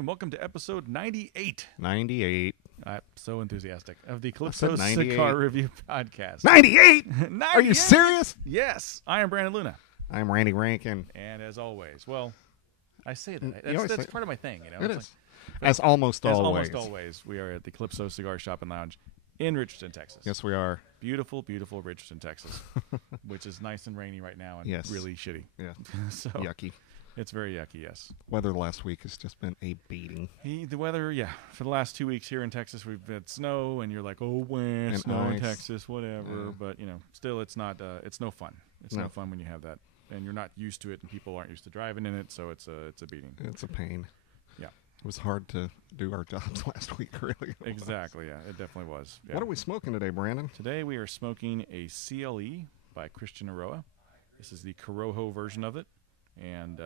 and welcome to episode 98. 98. I'm so enthusiastic of the Calypso Cigar Review Podcast. 98? 98? Are you serious? Yes. I am Brandon Luna. I'm Randy Rankin. And as always, well, I say that. You That's part of my thing, you know. It it's is. As almost as always. almost always, we are at the Calypso Cigar Shop and Lounge in Richardson, Texas. Yes, we are. Beautiful, beautiful Richardson, Texas, which is nice and rainy right now and Yes. really shitty. Yeah. So Yucky. it's very yucky, yes. Weather last week has just been a beating. The weather, yeah. For the last 2 weeks here in Texas, we've had snow, and you're like, oh, when And snow in ice. Texas, whatever. Yeah. But, you know, still it's not, it's no fun. It's No. no fun when you have that. And you're not used to it, and people aren't used to driving in it, so it's a beating. It's a pain. Yeah. It was hard to do our jobs last week, really. Exactly, yeah. It definitely was. Yeah. What are we smoking today, Brandon? Today we are smoking a CLE by Christian Aroa. This is the Corojo version of it. And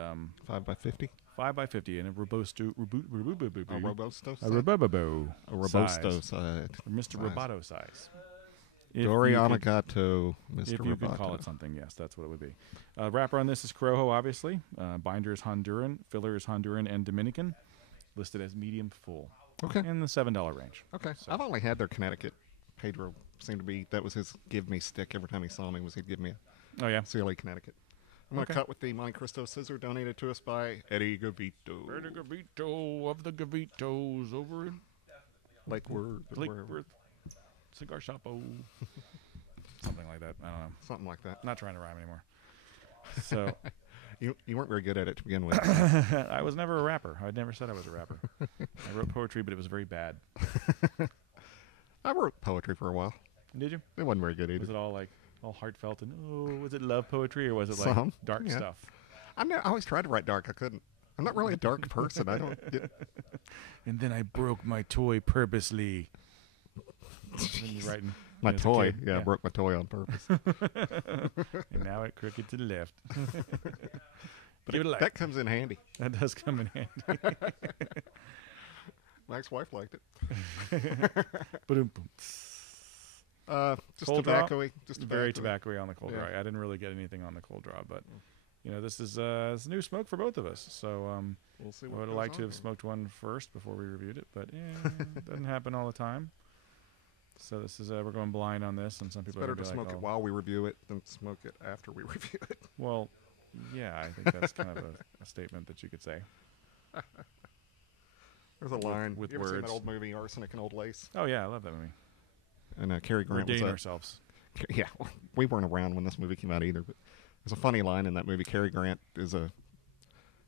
5x50? 5x50 and a Robusto. A Robusto A side? Robusto. A Robusto size. side. Or Mr. Size. Roboto size. If you Doriana could- Gato, Mr. If you could call Roboto. it something, yes, that's what it would be. Wrapper on this is Corojo, obviously. Binder is Honduran. Filler is Honduran and Dominican. Listed as medium full. Okay. In the $7 range. Okay. So- I've only had their Connecticut. Pedro seemed to be, that was his give me stick every time he saw me, was he'd give me Oh, yeah. a CLE Connecticut. I'm going to Okay. cut with the Monte Cristo scissor donated to us by Eddie Gavito. Where the Gavito of the Gavitos over in Lake Worth. Lake Worth Cigar Shop. Something like that. I don't know. Something like that. Not trying to rhyme anymore. So You weren't very good at it to begin with. I was never a rapper. I never said I was a rapper. I wrote poetry, but it was very bad. I wrote poetry for a while. Did you? It wasn't very good either. Was it all heartfelt and was it love poetry or was it like Some, dark yeah. stuff? I always tried to write dark. I couldn't. I'm not really a dark person. I don't get... And then I broke my toy purposely. Then you're writing, My as a toy. kid. Yeah, I broke my toy on purpose. And now it crooked to the left. But Give it a like. that comes in handy. That does come in handy. My ex-wife liked it. Ba-dum-bum. Just Cold draw? tobacco-y. Just Very tobacco-y. tobacco-y on the cold Yeah. draw. I didn't really get anything on the cold draw, but you know, this is it's new smoke for both of us. So We'll see I what would have goes liked to on have here. smoked one first before we reviewed it, but it doesn't happen all the time. So this is we're going blind on this, and some It's people better are to gonna be smoke like, it oh. while we review it than smoke it after we review it. Well, yeah, I think that's kind of a statement that you could say. There's a line. with you ever seen words. that old movie, Arsenic and Old Lace? Oh yeah, I love that movie. And Cary We're Grant was dating a... ourselves. Yeah, we weren't around when this movie came out either, but there's a funny line in that movie. Cary Grant is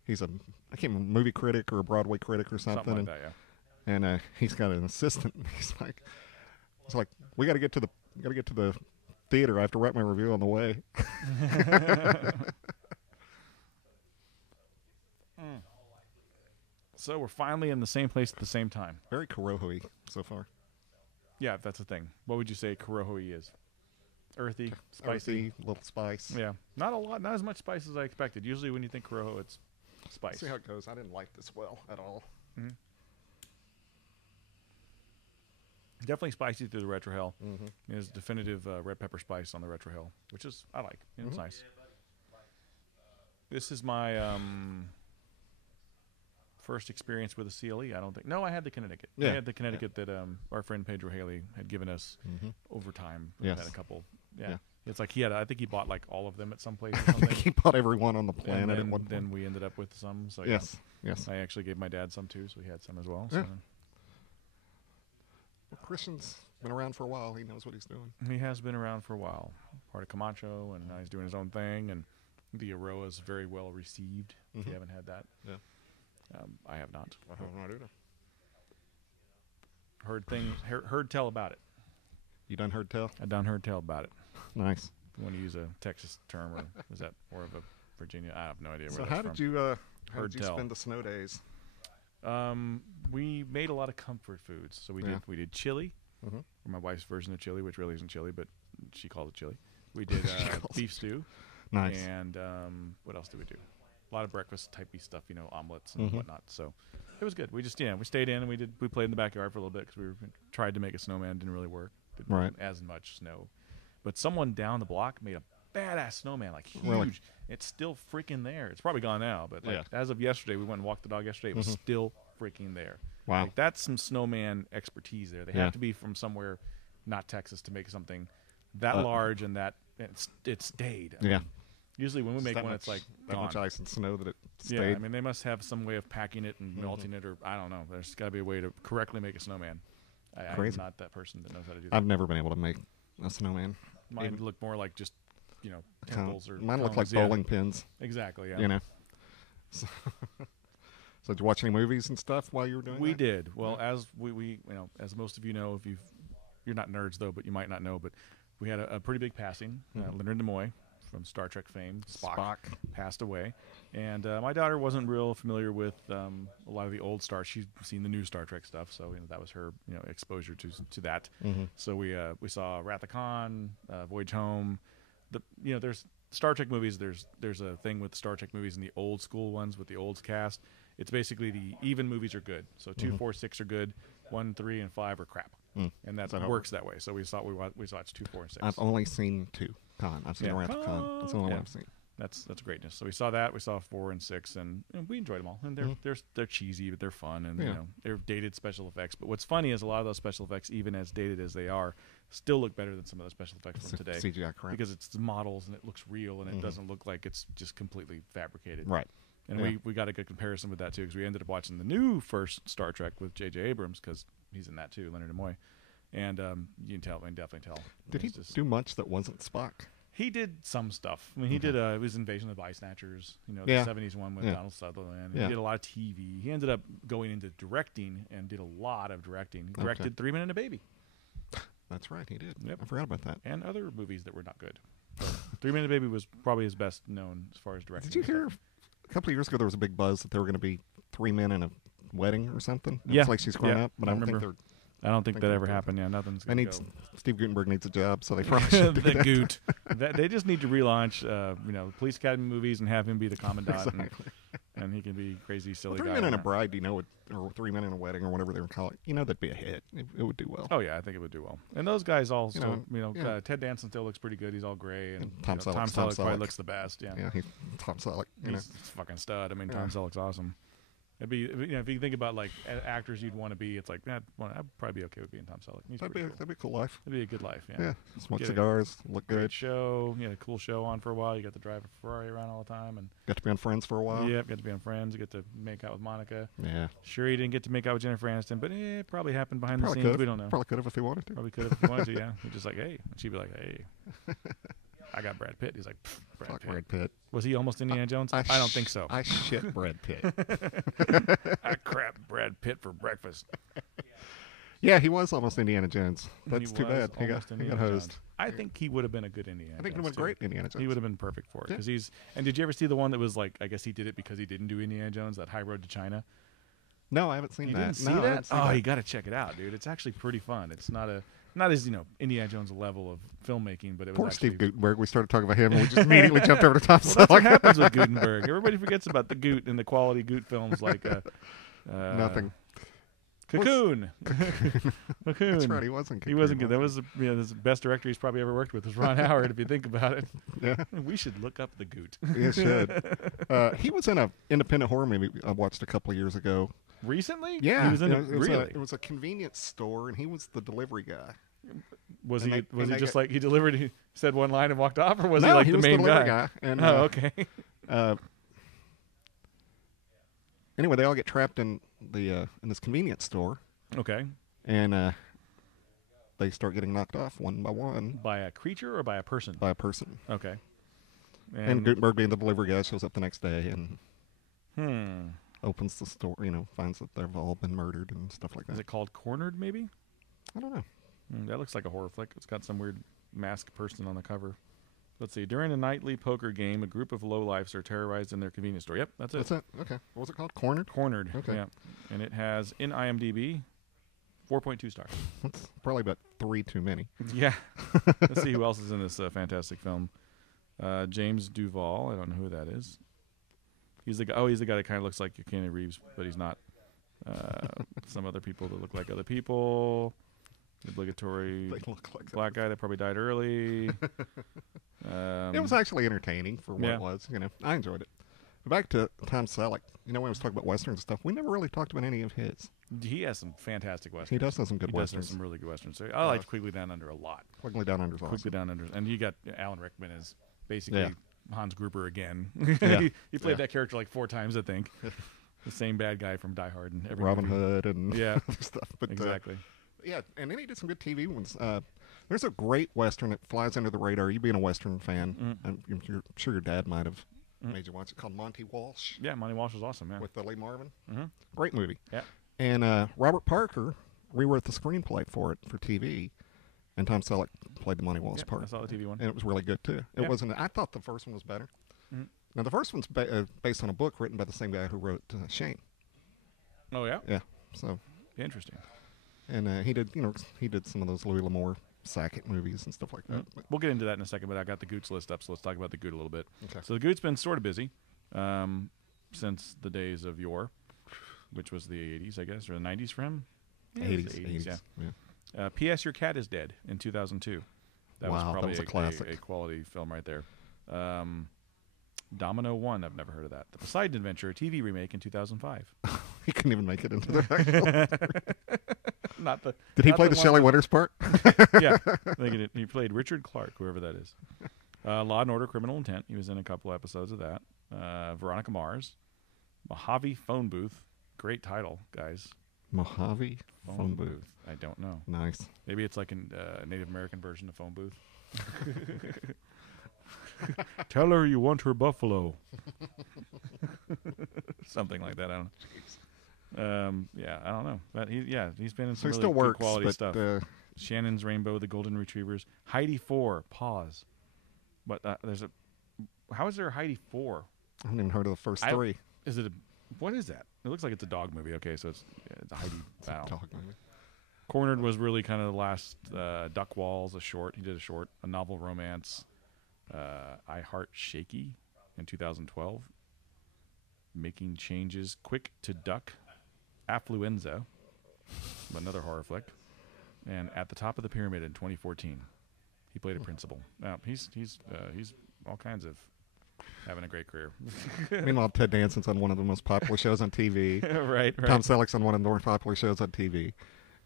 he's a, I can't remember, movie critic or a Broadway critic or something. Something like that, yeah. And he's got an assistant. And he's like, we got to get to the theater. I have to write my review on the way. So we're finally in the same place at the same time. Very Corojo-y so far. Yeah, that's the thing. What would you say Corojo is? Earthy, spicy. Earthy, little spice. Yeah, not a lot, not as much spice as I expected. Usually when you think Corojo, it's spice. See how it goes. I didn't like this well at all. Mhm. Definitely spicy through the retrohale. Mm-hmm. There's definitive red pepper spice on the retrohale, which is I like. It's Mhm. nice. This is my first experience with a CLE. I don't think. No, I had the Connecticut. I Yeah. had the Connecticut that our friend Pedro Haley had given us Mm-hmm. over time. We've Yes. had a couple. Yeah. Yeah. It's like I think he bought like all of them at some place or I something. think he bought everyone on the And planet at then, one point. then we ended up with some. So Yes, yes. yeah. I actually gave my dad some too, so he had some as well. Yeah. So Well, Christian's been around for a while. He knows what he's doing. he has been around for a while. Part of Camacho, and now he's doing his own thing. And the Aroa is very well received. If Mhm. you haven't had that, Yeah. I have not. I have not either. Heard tell about it. You done heard tell? I done heard tell about it. Nice. You want to use a Texas term, or is that more of a Virginia? I have no idea where So that's how from. did you Heard tell. spend the snow days? We made a lot of comfort foods. So Yeah. we did chili, Mm-hmm. or my wife's version of chili, which really isn't chili, but she calls it chili. We did She calls beef stew, Nice. and what else did we do? A lot of breakfast typey stuff, omelets and Mhm. whatnot. So it was good. We just we stayed in and we played in the backyard for a little bit because we tried to make a snowman. Didn't really work. Didn't Right. as much snow, but someone down the block made a badass snowman, like huge. Really? It's still freaking there. It's probably gone now, but like, Yeah. as of yesterday, we went and walked the dog yesterday. It was Mhm. still freaking there. Wow. Like, that's some snowman expertise there. They have to be from somewhere not Texas to make something that large and that it stayed. I mean, usually when we make one, it's like that much ice and snow that it stayed. Yeah, I mean, they must have some way of packing it and melting it, or I don't know. There's got to be a way to correctly make a snowman. I'm not that person that knows how to do that. I've never been able to make a snowman. Mine look more like just, temples or mine look like bowling pins. Exactly, yeah. So, did you watch any movies and stuff while you were doing that? We did. Well, as we as most of you know, you're not nerds though, but you might not know, but we had a pretty big passing. Leonard Nimoy from Star Trek fame, Spock passed away, and my daughter wasn't real familiar with a lot of the old Star. She's seen the new Star Trek stuff, so that was her exposure to that. So we saw Wrath of Khan, Voyage Home. There's Star Trek movies. There's a thing with Star Trek movies and the old school ones with the old cast. It's basically the even movies are good. So 2, 4, 6 are good. 1, 3, and 5 are crap. And that works that way. So we watched 2, 4, and 6. I've only seen 2. Khan. I've seen Wrath of Khan. That's the only one I've seen. That's greatness. So we saw that. We saw 4 and 6, and we enjoyed them all. And they're cheesy, but they're fun, and they're dated special effects. But what's funny is a lot of those special effects, even as dated as they are, still look better than some of the special effects from today. CGI crap. Because it's the models and it looks real and it doesn't look like it's just completely fabricated. Right. And we got a good comparison with that too, because we ended up watching the new first Star Trek with J.J. Abrams, because he's in that too, Leonard Nimoy, and you can definitely tell. Did he do much that wasn't Spock? He did some stuff. I mean, he did it was Invasion of the Body Snatchers, the 70s one with Donald Sutherland. He did a lot of TV. He ended up going into directing and did a lot of directing. He directed 3 Men and a Baby. That's right, he did. Yep. I forgot about that. And other movies that were not good. 3 Men and a Baby was probably his best known as far as directing. Did you hear a couple of years ago there was a big buzz that there were going to be 3 men in a wedding or something? Yeah. It's like she's grown up, but I don't think that ever happened. Yeah, nothing's going to go. Steve Guttenberg needs a job, so they probably should do the that. Goot. They just need to relaunch, Police Academy movies and have him be the commandant, and he can be crazy, silly 3 guy. Men and a Bride, or 3 Men in a Wedding, or whatever they were calling it. That'd be a hit. It would do well. Oh yeah, I think it would do well. And those guys also, Ted Danson still looks pretty good. He's all gray, and Tom Selleck probably looks the best. Yeah, yeah, Tom Selleck. He's a fucking stud. I mean, Tom Selleck's awesome. It'd be, if you think about like actors you'd want to be, it's like I'd probably be okay with being Tom Selleck. That'd be a cool life. It'd be a good life. Yeah, smoke cigars, look good. Great show. Cool show on for a while. You got to drive a Ferrari around all the time, and got to be on Friends for a while. Yeah, got to be on Friends. You get to make out with Monica. Yeah. Sure, he didn't get to make out with Jennifer Aniston, but it probably happened behind the scenes. We don't know. Probably could have if he wanted to. Probably could have if he wanted to. Yeah. He's just like, hey, and she'd be like, hey. I got Brad Pitt. He's like, Brad Pitt. Was he almost Indiana Jones? I don't think so. I shit Brad Pitt. I crapped Brad Pitt for breakfast. Yeah, he was almost Indiana Jones. That's too bad. He got hosed. I think he would have been a good Indiana Jones. I think he would have been great Indiana Jones. He would have been perfect for it. And did you ever see the one that was like, I guess he did it because he didn't do Indiana Jones, that High Road to China? No, I haven't seen that. You didn't see that? Oh, you got to check it out, dude. It's actually pretty fun. It's not as Indiana Jones level of filmmaking, but it was poor actually... Steve Guttenberg. We started talking about him, and we just immediately jumped over to Tom Selleck. That's what happens with Guttenberg. Everybody forgets about the Goot and the quality Goot films like Nothing. Cocoon. Cocoon. That's right. He wasn't good. He wasn't good. That was the best director he's probably ever worked with was Ron Howard. If you think about it. Yeah. We should look up the Goot. You should. He was in an independent horror movie I watched a couple of years ago. Recently? Yeah. He was in it was a convenience store, and he was the delivery guy. Was he just like he delivered? He said one line and walked off, or was he like the main guy? And, okay. Anyway, they all get trapped in this convenience store. Okay. And they start getting knocked off one by one. By a creature or by a person? By a person. Okay. And Gutenberg, being the delivery guy, shows up the next day and opens the store. Finds that they've all been murdered and stuff like that. Is it called Cornered? Maybe. I don't know. That looks like a horror flick. It's got some weird masked person on the cover. Let's see. During a nightly poker game, a group of lowlifes are terrorized in their convenience store. Yep, that's it. That's it. Okay. What was it called? Cornered? Cornered. Okay. Yeah. And it has, in IMDb, 4.2 stars. That's probably about 3 too many. Yeah. Let's see who else is in this fantastic film. James Duvall. I don't know who that is. He's the guy that kind of looks like Keanu Reeves, but he's not. Some other people that look like other people. The obligatory black guy that probably died early. It was actually entertaining for what it was. I enjoyed it. Back to Tom Selleck. You know, when we was talking about westerns and stuff, we never really talked about any of his. He has some fantastic westerns. He does have some good westerns. He does have some really good westerns. So I liked Quigley Down Under a lot. Quigley Down Under's awesome. Quigley Down Under. And you got Alan Rickman as basically Hans Gruber again. Yeah. he played that character like 4 times, I think. The same bad guy from Die Hard and every Robin movie. Hood and other stuff. But, exactly. Yeah, and then he did some good TV ones. There's a great western that flies under the radar. You being a western fan, I'm sure your dad might have made you watch it, called Monty Walsh. Yeah, Monty Walsh was awesome, yeah. With Lee Marvin. Mm-hmm. Great movie. Yeah. And Robert Parker rewrote the screenplay for it for TV, and Tom Selleck played the Monty Walsh part. I saw the TV one. And it was really good, too. It wasn't. I thought the first one was better. Mm-hmm. Now, the first one's based on a book written by the same guy who wrote Shane. Oh, yeah? Yeah. So interesting. And he did some of those Louis L'Amour Sackett movies and stuff like that. We'll get into that in a second, but I got the Goots list up, so let's talk about the Goot a little bit. Okay. So the Goot's been sort of busy since the days of yore, which was the 80s, I guess, or the 90s for him? Yeah, 80s, yeah. P.S. Your Cat is Dead in 2002. That was probably that was a classic. A quality film right there. Domino 1, I've never heard of that. The Poseidon Adventure, a TV remake in 2005. He couldn't even make it into the actual. Did he play the Shelley Winters part? Yeah, I think he did. He played Richard Clark, whoever that is. Law and Order: Criminal Intent. He was in a couple episodes of that. Veronica Mars, Mojave Phone Booth. Great title, guys. Mojave Phone Booth. I don't know. Nice. Maybe it's like a Native American version of Phone Booth. Tell her you want her buffalo. Something like that. I don't know. Yeah, I don't know. But he's been in some really good quality stuff. Shannon's Rainbow, The Golden Retrievers, Heidi 4. Pause. But how is there a Heidi 4? I haven't even heard of the first 3. What is that? It looks like it's a dog movie. Okay, so it's a Heidi. It's a dog movie. Cornered was really kind of the last. Duck Walls, a short. He did a short, a novel romance. I Heart Shaky in 2012. Making Changes, Quick to Duck, Affluenza, another horror flick, and At the Top of the Pyramid in 2014. He played a principal. He's all kinds of having a great career. Meanwhile, Ted Danson's on one of the most popular shows on TV. Right. Tom Selleck's on one of the more popular shows on TV.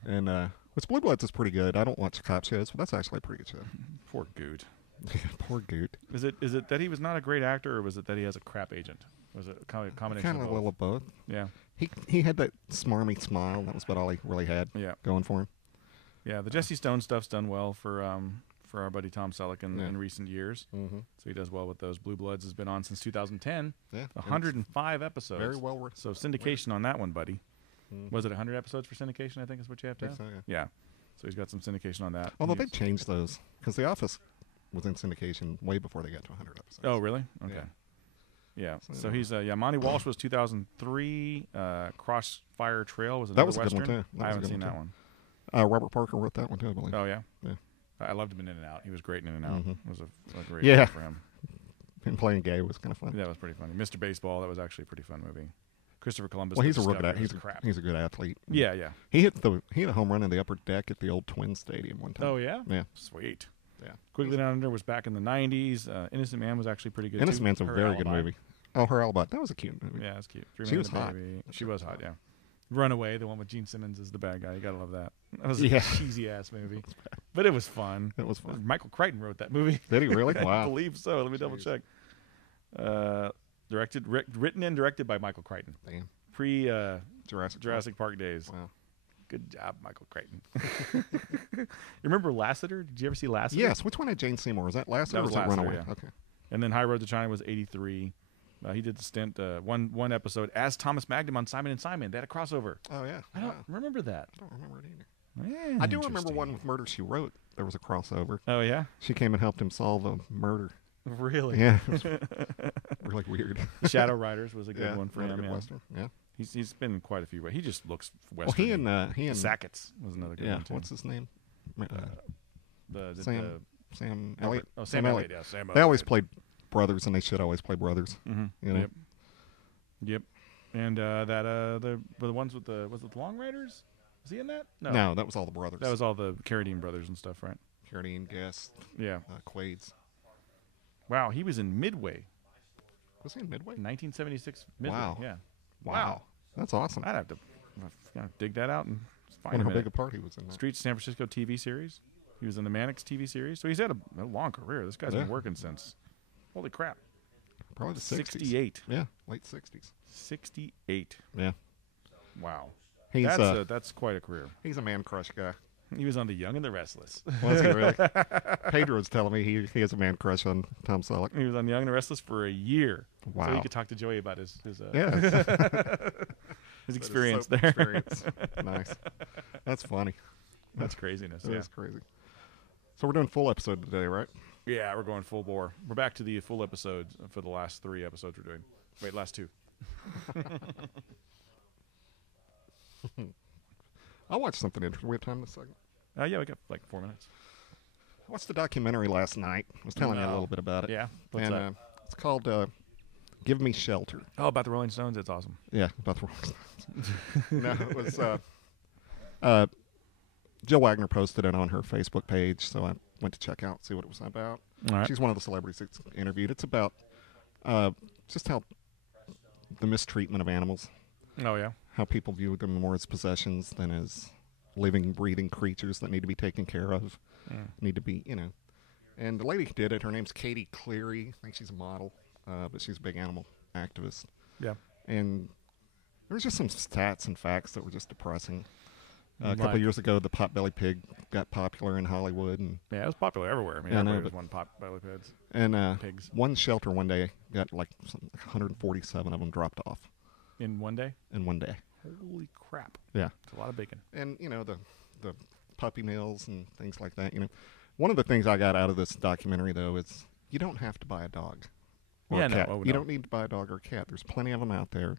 And which Blue Bloods is pretty good. I don't watch cop shows, but that's actually a pretty good show. Poor Goot. Poor Goot. Is it that he was not a great actor, or was it that he has a crap agent? Was it a combination kind of a little of both? Yeah. He had that smarmy smile. That was about all he really had going for him. Yeah, the Jesse Stone stuff's done well for our buddy Tom Selleck in recent years. Mm-hmm. So he does well with those. Blue Bloods has been on since 2010. Yeah. 105 episodes. Very well worth. So syndication on that one, buddy. Mm-hmm. Was it 100 episodes for syndication, I think is what you have to have? So, yeah. So he's got some syndication on that. Although they changed those, because The Office was in syndication way before they got to 100 episodes. Oh, really? Okay. Yeah. So he's Monty Walsh was 2003. Crossfire Trail was another That was a Western. good one, too. I haven't seen that one. Robert Parker wrote that one, too, I believe. Oh, yeah? Yeah. I loved him in In-N-Out. He was great in In-N-Out. Mm-hmm. It was a great movie for him. And playing gay was kind of fun. Yeah, that was pretty funny. Mr. Baseball, that was actually a pretty fun movie. Christopher Columbus. Well, he's a real good he's a good athlete. Yeah, yeah. He hit a home run in the upper deck at the old Twin Stadium one time. Oh, yeah? Yeah. Sweet. Yeah. Quigley Down Under was back in the 90s. Innocent Man was actually pretty good, Innocent Man's a very good movie. Oh, Her Alibi. That was a cute movie. Yeah, it was cute. She was hot. She was hot, yeah. Runaway, the one with Gene Simmons as the bad guy. You got to love that. That was a cheesy-ass movie. But it was fun. It was fun. Michael Crichton wrote that movie. Did he really? Wow. I believe so. Let me double check. Written and directed by Michael Crichton. Damn. Jurassic Park days. Wow. Good job, Michael Crichton. You remember Lassiter? Did you ever see Lassiter? Yes. Which one had Jane Seymour? Was that Lassiter or was that Runaway? Yeah. Okay. And then High Road to China was 83. He did the stint, one episode as Thomas Magnum on Simon & Simon. They had a crossover. Oh, yeah. I don't remember that. I don't remember it either. Yeah, I do remember one with Murder, She Wrote. There was a crossover. Oh, yeah? She came and helped him solve a murder. Really? Yeah. It was really weird. Shadow Riders was a good one for him. Yeah. Western. Yeah. He's been in quite a few. He just looks Western. Well, he and Sackett's was another good one too. What's his name? Sam Elliott. Oh, Sam Elliott. Yeah, Sam Elliott. They always played brothers, and they should always play brothers. Mm-hmm. You know? Yep. And the ones with the Long Riders. Was he in that? No, that was all the brothers. That was all the Carradine brothers and stuff, right? Carradine, Guest. Yeah. Quaid's. Wow, he was in Midway. Was he in Midway? 1976 Midway. Wow. Yeah. Wow. That's awesome. I'd have to dig that out and I find wonder him. how big a part he was in that. Street San Francisco TV series. He was in the Mannix TV series. So he's had a long career. This guy's been working since, holy crap. Probably the 60s. 68. Yeah, late 60s. 68. Yeah. Wow. He's That's quite a career. he's a man crush guy. He was on The Young and the Restless. Was he really? Pedro's telling me he has a man crush on Tom Selleck. He was on The Young and the Restless for a year. Wow. So he could talk to Joey about his Yeah. his experience soap there. Experience. Nice. That's funny. That's craziness. That Yeah. is crazy. So we're doing full episode today, right? Yeah, we're going full bore. We're back to the full episodes for the last 3 episodes we're doing. Wait, last 2. I'll watch something interesting. We have time in a second. Yeah, we got like 4 minutes. I watched the documentary last night. I was telling you a little bit about it. Yeah. What's and that? It's called Give Me Shelter. Oh, about the Rolling Stones? It's awesome. Yeah, about the Rolling Stones. No, it was Jill Wagner posted it on her Facebook page, so I went to check out, see what it was about. All right. She's one of the celebrities that's interviewed. It's about just how the mistreatment of animals, Oh, yeah. how people view them more as possessions than as living, breathing creatures that need to be taken care of, need to be, And the lady who did it, her name's Katie Cleary. I think she's a model, but she's a big animal activist. Yeah. And there was just some stats and facts that were just depressing. A couple Like- of years ago, the potbelly pig got popular in Hollywood, and Yeah, it was popular everywhere. I mean, Yeah, I know, everybody was but- one pot belly pigs. and one shelter one day got like 147 of them dropped off In one day? in one day. Holy crap. Yeah, It's a lot of bacon. and the puppy mills and things like that. One of the things I got out of this documentary though is you don't have to buy a dog or Yeah, a no, cat. oh, You no. don't need to buy a dog or a cat. There's plenty of them out there.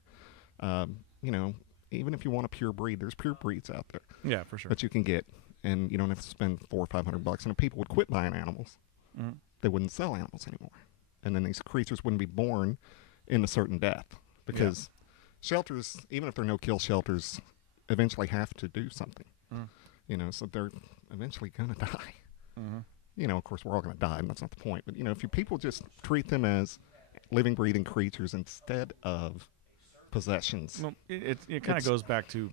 Even if you want a pure breed, there's pure breeds out there Yeah, for sure. that you can get, and you don't have to spend $400 or $500. And if people would quit buying animals, Mhm. they wouldn't sell animals anymore, and then these creatures wouldn't be born in a certain death because shelters, even if they're no-kill shelters, eventually have to do something. So they're eventually gonna die. Of course, we're all gonna die, and that's not the point. But if you people just treat them as living, breathing creatures instead of possessions. Well, it kind of It's- goes back to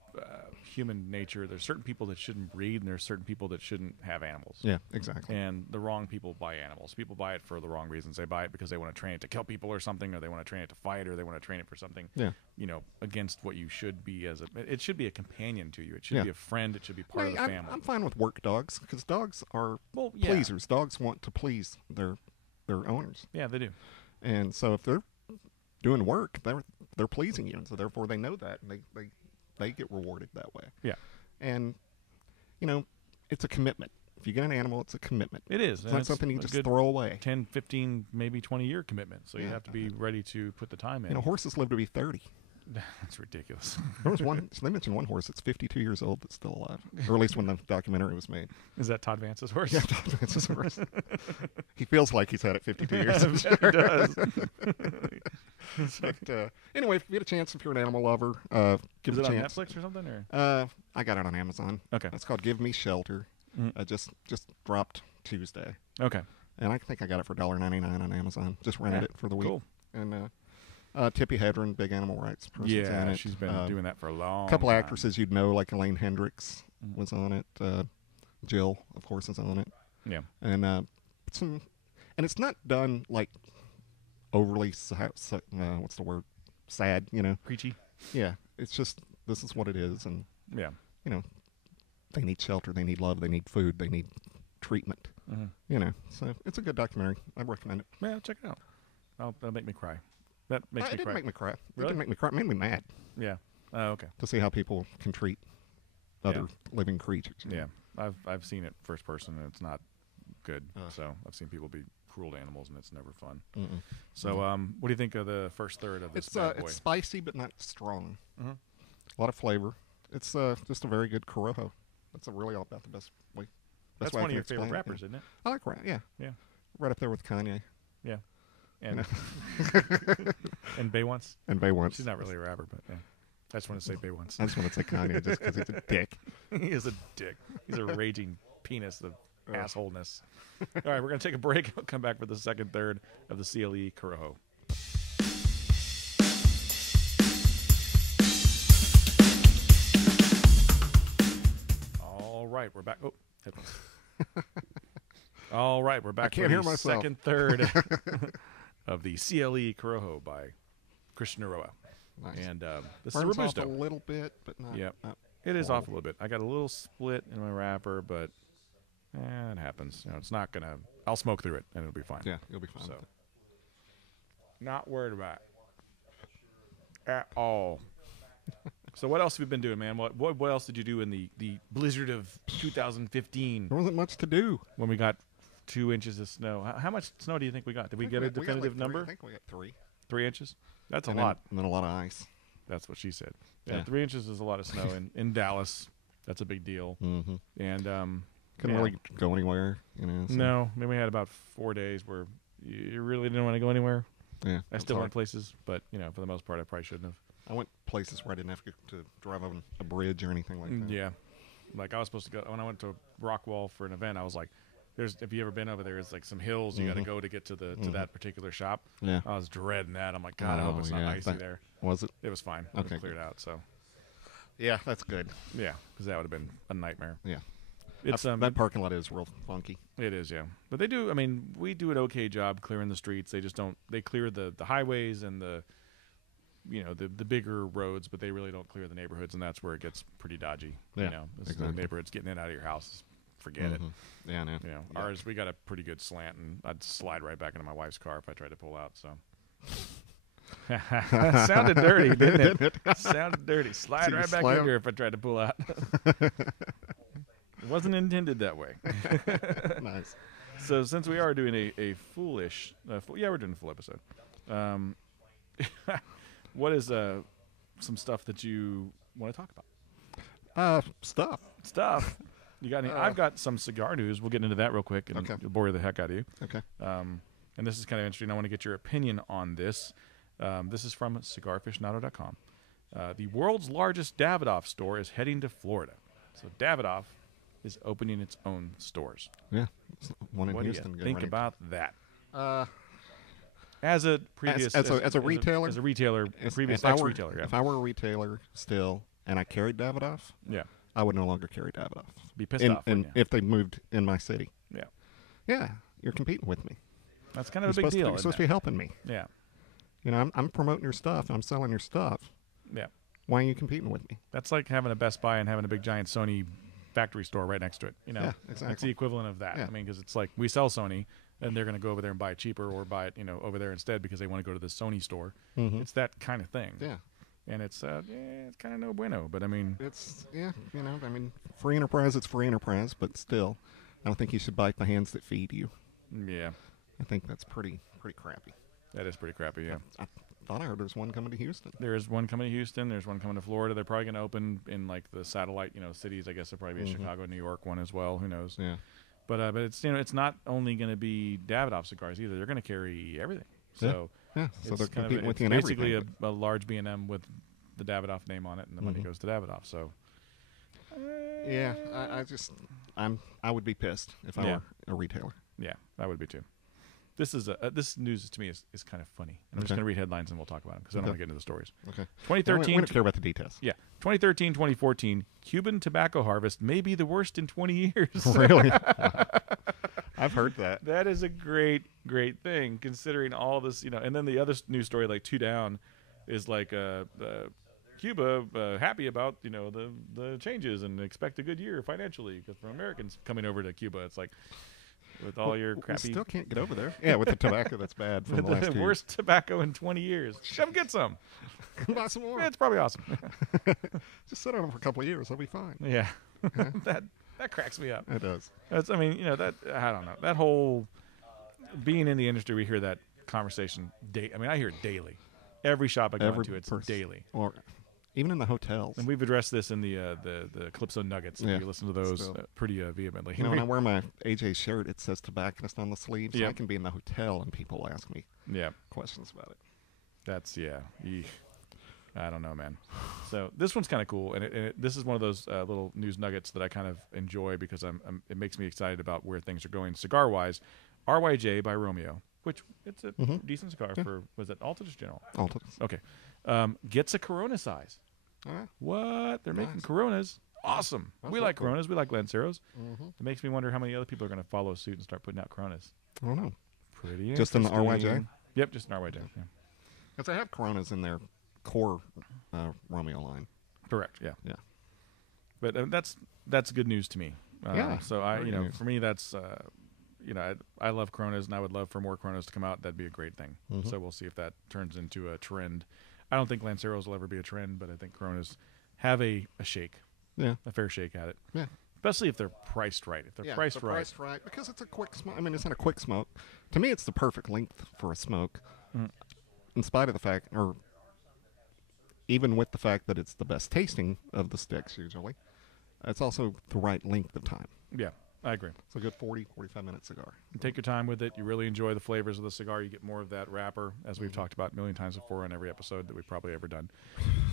human nature. There's certain people that shouldn't breed, and there's certain people that shouldn't have animals. Yeah, exactly. And the wrong people buy animals. People buy it for the wrong reasons. They buy it because they want to train it to kill people or something, or they want to train it to fight, or they want to train it for something, Yeah. against what you should be it should be a companion to you. It should Yeah. be a friend. It should be part of the family. I'm fine with work dogs because dogs are Well, yeah. pleasers. Dogs want to please their owners, Yeah, they do. and so if they're doing work, they're pleasing you, and so therefore they know that, and they get rewarded that way. Yeah. And it's a commitment. If you get an animal, it's a commitment. It is. It's not something you a just good throw away. 10, 15, maybe 20-year commitment. So you Yeah. have to be ready to put the time in. Horses live to be 30. That's ridiculous. There was one. So they mentioned one horse that's 52 years old that's still alive, or at least when the documentary was made. Is that Todd Vance's horse? Yeah, Todd Vance's horse. He feels like he's had it 52 years. I'm He sure. does. But anyway, if you get a chance, if you're an animal lover, give Is it it a on chance. Netflix or something? Or I got it on Amazon. Okay. It's called Give Me Shelter. Just dropped Tuesday, Okay. and I think I got it for $1.99 on Amazon. Just rented it for the week. Cool. And Tippi Hedren, big animal rights person's in Yeah, it. she's been doing that for a long A couple time. actresses you'd know, like Elaine Hendricks was on it. Jill, of course, is on it. Yeah. And and it's not done like overly what's the word, sad, Preachy. Yeah, it's just this is what it is, and Yeah. they need shelter, they need love, they need food, they need treatment. So it's a good documentary. I recommend it. Yeah, check it out. That'll make me cry. That makes It me didn't cry. make me cry. It Really? didn't make me cry. It made me mad Yeah. Oh, okay. to see how people can treat other living creatures. Yeah. I've seen it first person, and it's not good. Ugh. So I've seen people be cruel to animals, and it's never fun. Mm-mm. So what do you think of the first third of this It's bad boy? it's spicy but not strong. Mhm. A lot of flavor. It's just a very good Corojo. That's really all about the best way. That's way I one of can your favorite explain it, rappers, yeah. isn't it? I like rap. Yeah, Yeah. right up there with Kanye Yeah. And and Bay Once. and Bay Once. She's not really a rapper, but yeah. I just want to say Bay Once. I just want to say Kanye just because he's a dick. He is a dick. He's a raging penis of assholeness. All right, we're going to take a break. We'll come back for the second third of the CLE Corojo. right, we're back. Oh, headphones. All right, we're back. I can't for hear the myself. second third of the CLE Corojo by Christian Aroa. Nice. And this Burns is a off a Robusto. little bit, but not. Yep. not It is horrible. off a little bit. I got a little split in my wrapper, but it happens. It's not going to... I'll smoke through it, and it'll be fine. Yeah, you'll be fine. So, with it. not worried about it at all. So what else have you been doing, man? What else did you do in the blizzard of 2015 There wasn't much to do. when we got 2 inches of snow? How much snow do you think we got? Did we get a definitive number? I think we got 3. 3 inches? That's a And lot. And then a lot of ice. That's what she said. Yeah, Yeah. 3 inches is a lot of snow in Dallas. That's a big deal. Mm-hmm. And Couldn't yeah. really go anywhere, So. No, then we had about 4 days where you really didn't want to go anywhere. Yeah. I still went places, but for the most part, I probably shouldn't have. I went places where I didn't have to drive on a bridge or anything like that. Yeah, like I was supposed to go when I went to Rockwall for an event. I was like, "There's if you ever been over there, it's like some hills you got to go to get to to that particular shop." Yeah. I was dreading that. I'm like, God, I hope it's not icy there. Was it? It was fine. It Okay. was cleared out. So Yeah, that's good. yeah, because that would have been a nightmare. Yeah. It's that parking lot is real funky. It is, yeah. But they do. I mean, we do an okay job clearing the streets. They just don't. They clear the highways and the bigger roads, but they really don't clear the neighborhoods, and that's where it gets pretty dodgy. Yeah, The exactly. neighborhoods getting in out of your house. Forget it. Yeah, I know. Ours, we got a pretty good slant, and I'd slide right back into my wife's car if I tried to pull out. So. Sounded dirty, didn't it? Sounded dirty. Slide right back in here if I tried to pull out. It wasn't intended that way. Nice. So since we are doing a foolish, we're doing a full episode. What is some stuff that you want to talk about? Stuff. You got any? I've got some cigar news. We'll get into that real quick, and Okay. it'll bore the heck out of you. Okay. And this is kind of interesting. I want to get your opinion on this. This is from cigarficionado.com. The world's largest Davidoff store is heading to Florida. So Davidoff is opening its own stores. Yeah. One in What do Houston. you think about that? Uh, As a previous as a retailer, as a retailer, if- previous if I were- ex-retailer, yeah. If I were a retailer still and I carried Davidoff, Yeah. I would no longer carry Davidoff. Be pissed off, And wouldn't you? if they moved in my city, Yeah. yeah, you're competing with me. That's kind of You're a big supposed, deal. you're isn't supposed to it? be helping me. Yeah. I'm promoting your stuff. I'm selling your stuff. Yeah. Why are you competing with me? That's like having a Best Buy and having a big giant Sony factory store right next to it. Yeah, It's exactly. the equivalent of that. Yeah. I mean, because it's like we sell Sony, and they're going to go over there and buy it cheaper or buy it, over there instead because they want to go to the Sony store. Mhm. It's that kind of thing. Yeah. And it's it's kind of no bueno. But I mean, It's, free enterprise, it's free enterprise, but still, I don't think you should bite the hands that feed you. yeah, I think that's pretty crappy. that is pretty crappy. Yeah. I thought I heard there's one coming to Houston. There is one coming to Houston. There's one coming to Florida. They're probably going to open in like the satellite, cities. I guess there'll probably be a Chicago, New York one as well. Who knows? Yeah. But it's it's not only going to be Davidoff cigars either. They're going to carry everything. So Yeah. So it's they're kind of competing with it's you in basically everything. a large B&M with the Davidoff name on it, and the money goes to Davidoff. So Yeah, I would be pissed if I Yeah. were a retailer. yeah, I would be too. This is this news to me is kind of funny. And I'm just Okay. going to read headlines and we'll talk about them because I don't Okay. want to get into the stories. Okay. 2013. We don't care about the details. Yeah, 2013, 2014. Cuban tobacco harvest may be the worst in 20 years. Really? I've heard that. That is a great thing considering all this, And then the other news story, like two down, is like Cuba happy about the changes and expect a good year financially because for Americans coming over to Cuba, it's like with all your crappy We still can't get over there. Yeah, with the tobacco that's bad from the last the year. worst tobacco in 20 years. Come get some. Buy some more. It's probably awesome. Just sit on them for a couple of years. I'll be fine. Yeah, that cracks me up. It does. That's, I mean, that I don't know. That whole being in the industry, we hear that conversation. I hear it daily. Every shop I go into, it's daily. Or even in the hotels. And we've addressed this in the Calypso Nuggets. Yeah, If you listen to those still. pretty vehemently. When I wear my AJ shirt, it says tobacconist on the sleeve, so Yeah. I can be in the hotel and people will ask me Yeah, questions about it. that's Eesh. I don't know, man. So this one's kind of cool, and this is one of those little news nuggets that I kind of enjoy because it makes me excited about where things are going cigar wise. RYJ by Romeo, which it's a decent cigar for. Was it Alta or just General? Alta. Okay, gets a Corona size. All right. What? They're making Nice. Coronas. awesome. That's We so like cool. Coronas. We like Lanceros. Mm-hmm. It makes me wonder how many other people are going to follow suit and start putting out Coronas. I don't know. Pretty Just in the interesting. RYJ? Yep, just an RYJ. Yeah. Because they have Coronas in their core Romeo line. Correct. Yeah. Yeah. But that's good news to me. Yeah, So I, very good for me, that's I love Coronas, and I would love for more Coronas to come out. That'd be a great thing. Mhm. So we'll see if that turns into a trend. I don't think Lanceros will ever be a trend, but I think Coronas have a shake, Yeah. a fair shake at it. Yeah. Especially if they're priced right. If they're priced right. Priced right. Because it's a quick smoke. I mean, it's not a quick smoke. To me, it's the perfect length for a smoke. Mm. In spite of the fact, or even with the fact that it's the best tasting of the sticks, usually, it's also the right length of time. Yeah, I agree. It's a good 40, 45-minute cigar. You take your time with it. You really enjoy the flavors of the cigar. You get more of that wrapper, as we've talked about a million times before on every episode that we've probably ever done.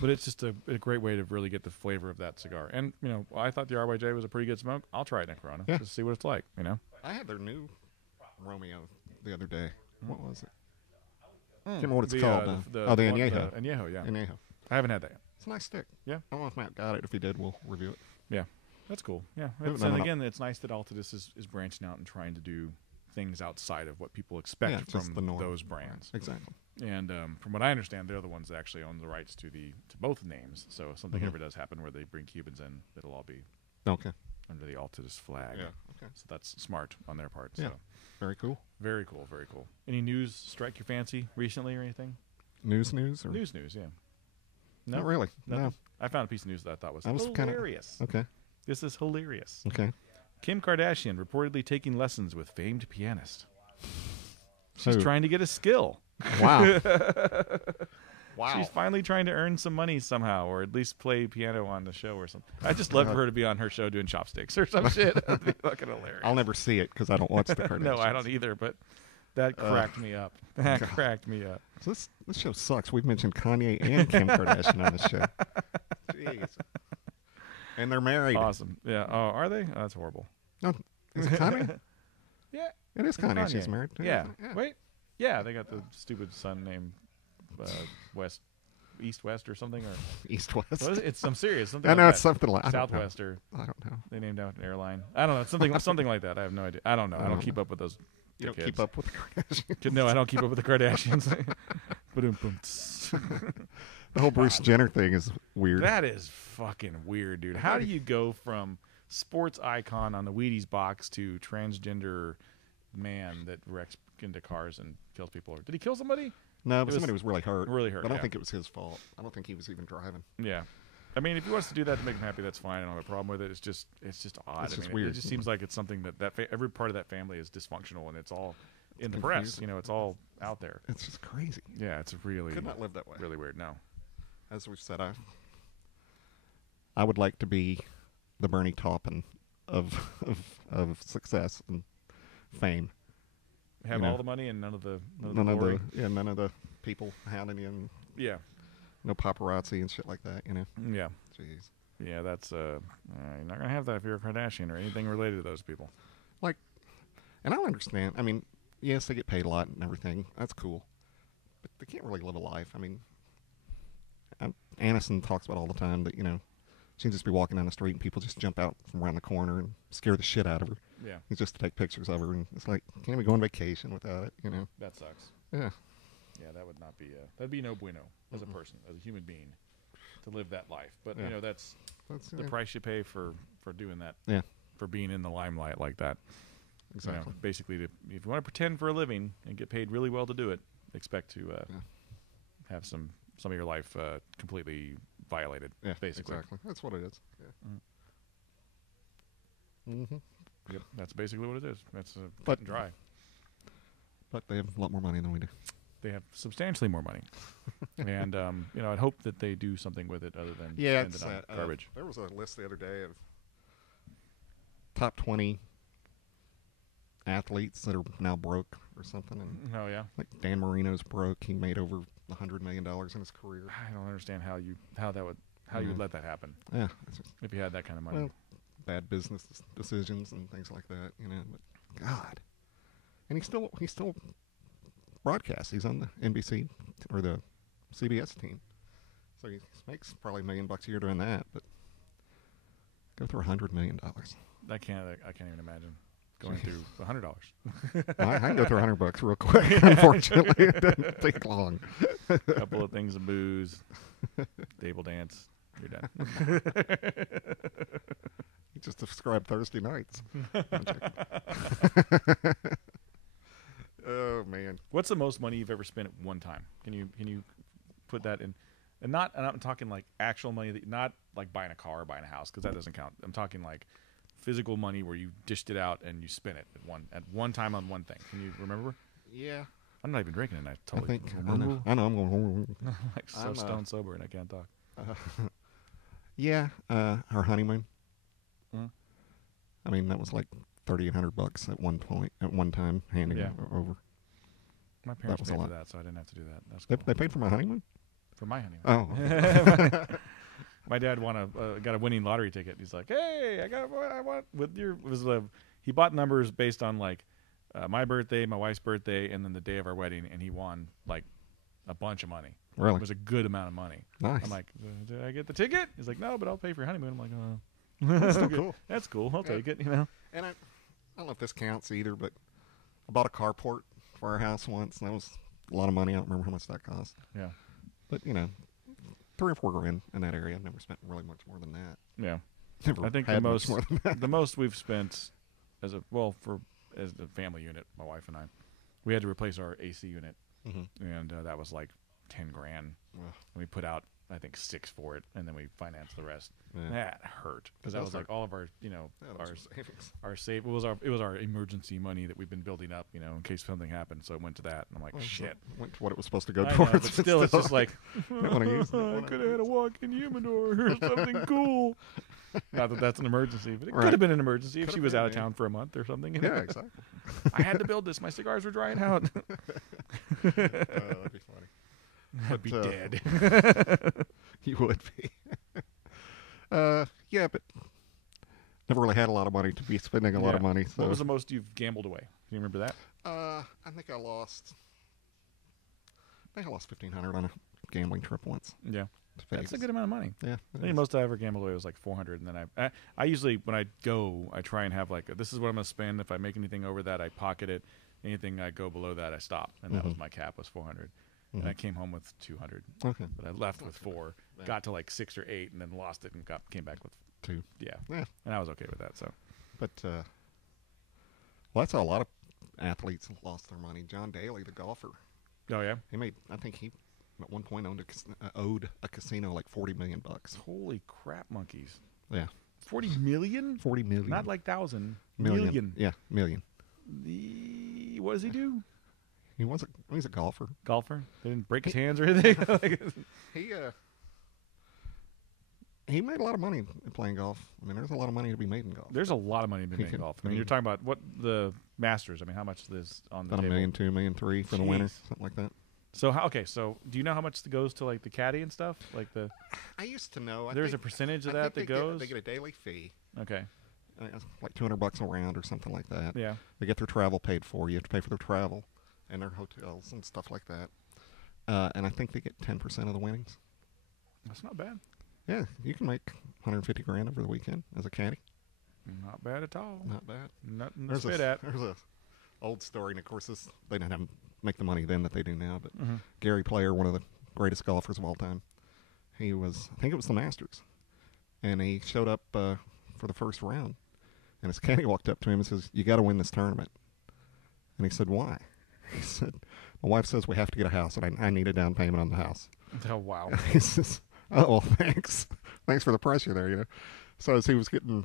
But it's just a great way to really get the flavor of that cigar. And, I thought the RYJ was a pretty good smoke. I'll try it in a Corona Yeah. just to see what it's like, I had their new Romeo the other day. What was it? I can't remember what it's called now. The The Añejo. Añejo, yeah. Añejo. I haven't had that yet. It's a nice stick. Yeah. I don't know if Matt got it. If he did, we'll review it. Yeah. That's cool. Yeah. No, It's, no, and no. again, it's nice that Altadis is branching out and trying to do things outside of what people expect Yeah, just the from norm. those brands. Exactly. And from what I understand, they're the ones that actually own the rights to both names. So if something Mhm. ever does happen where they bring Cubans in, it'll all be Okay. under the Altadis flag. Yeah. Okay. So that's smart on their part. Yeah. So Very cool. very cool, very cool. Any news strike your fancy recently or anything? News? Or? News, yeah. No, Not really. nothing? No. I found a piece of news that I thought was I was kinda- hilarious. Okay. This is hilarious. Okay. Kim Kardashian reportedly taking lessons with famed pianist. She's Who? trying to get a skill. Wow. Wow. She's finally trying to earn some money somehow, or at least play piano on the show or something. I just love for her to be on her show doing chopsticks or some shit. That'd be fucking hilarious. I'll never see it because I don't watch the Kardashians. No, I don't either, but that cracked me up. That cracked me up. So this show sucks. We've mentioned Kanye and Kim Kardashian on this show. Jeez. And they're married. Awesome. Yeah. Oh, are they? Oh, that's horrible. No, is it Kanye? Yeah. It is Kanye. She's married to. Yeah. isn't it? Wait. Yeah, they got the stupid son named East West or something, or East West. what is it? I'm serious. Something I like know that. it's something like I don't know. Southwest, or I don't know. they named out an airline. I don't know. Something like that. I have no idea. I don't know. I don't keep up with those. You don't dickheads. keep up with the Kardashians. No, I don't keep up with the Kardashians. Ba-dum-bum. The whole Bruce Jenner thing is weird. That is fucking weird, dude. How do you go from sports icon on the Wheaties box to transgender man that wrecks into cars and kills people? Did he kill somebody? No, It but somebody was really hurt. really hurt, I don't yeah. think it was his fault. I don't think he was even driving. Yeah. I mean, if he wants to do that to make him happy, that's fine. I don't have a problem with it. It's just odd. It's I just mean, weird. It just seems like it's something that every part of that family is dysfunctional, and it's all in the press. confusing. It's all out there. It's just crazy. Yeah, it's really, Could not live that way. really weird. No. As we've said, I would like to be the Bernie Taupin of success and fame. Have You know, all the money and none of the None of glory. none of the people hounding you, and Yeah. no paparazzi and shit like that. Yeah. Jeez. Yeah, that's you're not gonna have that if you're a Kardashian or anything related to those people. And I don't understand. I mean, yes, they get paid a lot and everything. That's cool, but they can't really live a life. I mean, Aniston talks about all the time that she can just be walking down the street and people just jump out from around the corner and scare the shit out of her. Yeah, It's just to take pictures of her, and it's like, can't we go on vacation without it? that sucks. Yeah. Yeah, that would not be that'd be no bueno as a person, as a human being, to live that life. But Yeah. that's That's the price you pay for doing that. Yeah. For being in the limelight like that. Exactly. Basically, if you want to pretend for a living and get paid really well to do it, expect to have some of your life completely violated. Yeah. basically. Exactly. That's what it is. Yeah. Mm-hmm. Yep, that's basically what it is. That's But- dry. But they have a lot more money than we do. They have substantially more money, and I'd hope that they do something with it other than Yeah, spend it's it on garbage. there was a list the other day of top 20 athletes that are now broke or something, and Oh yeah, like Dan Marino's broke. He made over $100 million in his career. I don't understand how you would let that happen Yeah, it's just, if you had that kind of money. well, bad business decisions and things like that, But God, and he still broadcasts. He's on the NBC or the CBS team, so he makes probably $1 million a year doing that. But Go through $100 million. I can't even imagine going through $100. I can go through $100 real quick. Unfortunately, it doesn't take long. A couple of things of booze, table dance, you're done. You just described Thursday nights. Oh man, what's the most money you've ever spent at one time? Can you put that in? And I'm talking like actual money, not like buying a car or buying a house, because that doesn't count. I'm talking like physical money where you dished it out and you spent it at one time on one thing. Can you remember? Yeah. I'm not even drinking and I totally remember. I know. I'm going. I'm like stone sober and I can't talk. Yeah, our honeymoon. Mm. I mean, that was like $3,800 at one time, handing it over. My parents paid for that, so I didn't have to do that. That's cool. They paid for my honeymoon? For my honeymoon. Oh. Okay. My dad got a winning lottery ticket. He's like, "Hey, he bought numbers based on like my birthday, my wife's birthday, and then the day of our wedding, and he won like a bunch of money. Really? It was a good amount of money. Nice. I'm like, did I get the ticket? He's like, no, but I'll pay for your honeymoon. I'm like, oh. That's still cool. That's cool. I'll take it, you know. And I don't know if this counts either, but I bought a carport for our house once, and that was a lot of money. I don't remember how much that cost. Yeah. But, $3 or $4 grand in that area. I've never spent really much more than that. Yeah. Never I think had much more than that. the most we've spent as a family unit, my wife and I, we had to replace our AC unit, and that was like 10 grand. And we put out, I think, 6 for it, and then we financed the rest. Yeah. That hurt because that was like all of our, our savings. It was our emergency money that we've been building up, in case something happened. So it went to that, and I'm like, shit. Went to what it was supposed to go towards. But still, it's just like, I could have had a walk-in humidor or something cool. Not that that's an emergency, but it could have been an emergency if she was out of town for a month or something. Yeah, exactly. I had to build this. My cigars were drying out. That'd be funny. I'd be dead. You would be. Yeah, but never really had a lot of money to be spending a lot of money. So. What was the most you've gambled away? Can you remember that? I think I lost $1,500 on a gambling trip once. Yeah. That's a good amount of money. Yeah. I think most I ever gambled away was like $400, and then I usually, when I go, I try and have like this is what I'm gonna spend. If I make anything over that, I pocket it. Anything I go below that, I stop, and that was my cap, was $400. And I came home with $200. Okay. But I left with $4, got to like 6 or 8, and then lost it and came back with 2. Yeah. And I was okay with that. So. But that's how a lot of athletes lost their money. John Daly, the golfer. Oh yeah. I think he at one point owed a casino like $40 million. Holy crap, monkeys! Yeah. 40 million? 40 million. Not like 1,000. Million. Yeah, million. What does he do? He's a golfer. Golfer? They didn't break his hands or anything? He made a lot of money playing golf. I mean, there's a lot of money to be made in golf. There's a lot of money to be made in golf. I mean, you're talking about what the Masters. I mean, how much is on the table? $1 million, $2 million, $3 million for the winner, something like that. So so do you know how much goes to like the caddy and stuff? Like I used to know. There's a percentage of that goes. They get a daily fee. Okay. Like $200 a round or something like that. Yeah. They get their travel paid for. You have to pay for their travel and their hotels and stuff like that. And I think they get 10% of the winnings. That's not bad. Yeah, you can make $150,000 over the weekend as a caddy. Not bad at all. Not bad. Nothing to spit at. There's a old story, and of course they didn't make the money then that they do now. But Gary Player, one of the greatest golfers of all time, I think it was the Masters, and he showed up for the first round, and his caddy walked up to him and says, "You got to win this tournament." And he said, "Why?" He said, "My wife says we have to get a house, and I need a down payment on the house." Oh wow! He says, "Oh, well, thanks for the pressure there, So as he was it was